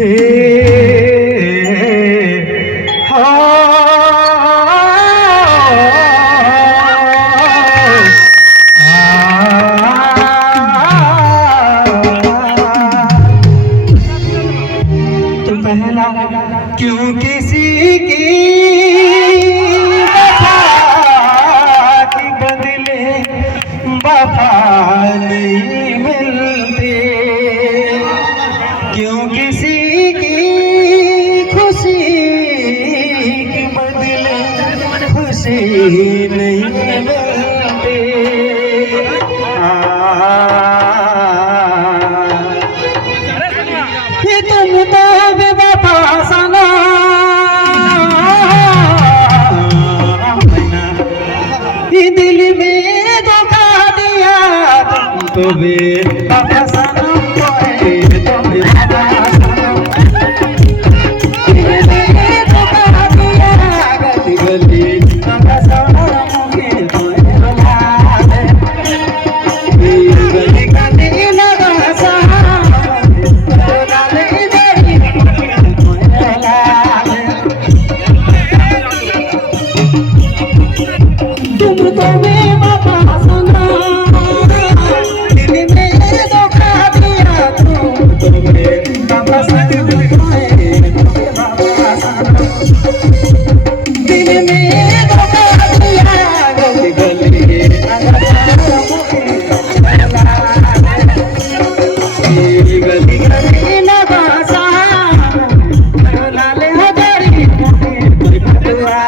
हे हा तो पहला क्यों किसी की वफा के बदले वफा नहीं मिलती, क्यों किसी की खुशी के बदले खुशी नहीं मिलती। ये तुम तो बेवफा सना, ये दिल में धोखा दिया तुम तो बेवफा सनम, तुम बेवफा सनम, दिल में धोखा दिया गली गली धोखा सनम के तुम्हें रुला दे, गली गली लगा सा रुला दे तेरी तुम्हें रुला दे। तुमको बेवफा सना, दिल में धोखा दिया तुम तो बेवफा सनम, बेवफा सनम, दिल में धोखा दिया गली गली गली गली लगा सा रुला ले हजारी कोई बदला।